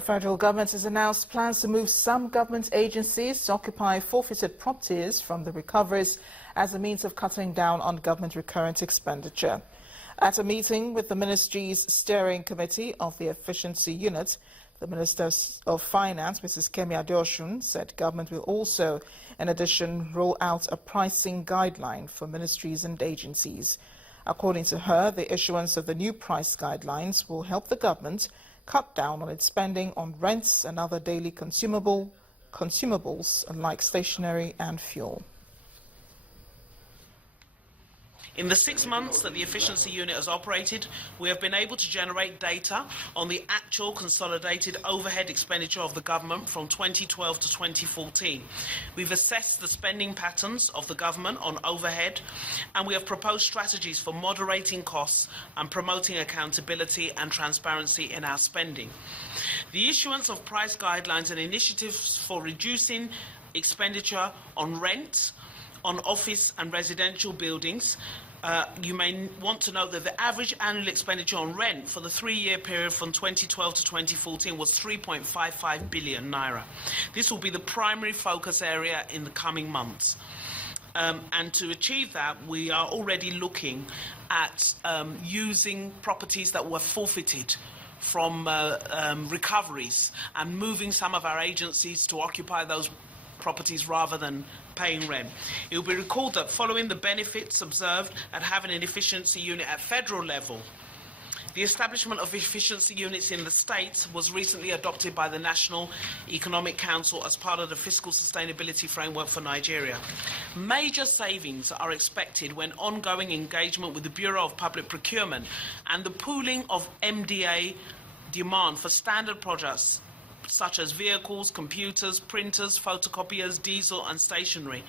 The federal government has announced plans to move some government agencies to occupy forfeited properties from the recoveries as a means of cutting down on government recurrent expenditure. At a meeting with the ministry's steering committee of the efficiency unit, the Minister of Finance, Mrs. Kemi Adeosun, said government will also, in addition, roll out a pricing guideline for ministries and agencies. According to her, the issuance of the new price guidelines will help the government cut down on its spending on rents and other daily consumables like stationery and fuel. In the 6 months that the efficiency unit has operated, we have been able to generate data on the actual consolidated overhead expenditure of the government from 2012 to 2014. We've assessed the spending patterns of the government on overhead, and we have proposed strategies for moderating costs and promoting accountability and transparency in our spending. The issuance of price guidelines and initiatives for reducing expenditure on rent, on office and residential buildings. You may want to note that the average annual expenditure on rent for the 3-year period from 2012 to 2014 was 3.55 billion naira. This will be the primary focus area in the coming months. And to achieve that, we are already looking at using properties that were forfeited from recoveries and moving some of our agencies to occupy those properties rather than paying rent. It will be recalled that following the benefits observed at having an efficiency unit at federal level, the establishment of efficiency units in the states was recently adopted by the National Economic Council as part of the Fiscal Sustainability Framework for Nigeria. Major savings are expected when ongoing engagement with the Bureau of Public Procurement and the pooling of MDA demand for standard products such as vehicles, computers, printers, photocopiers, diesel and stationery,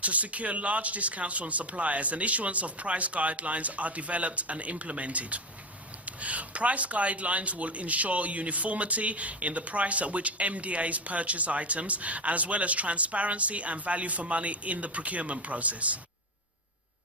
to secure large discounts from suppliers, and issuance of price guidelines are developed and implemented. Price guidelines will ensure uniformity in the price at which MDAs purchase items, as well as transparency and value for money in the procurement process.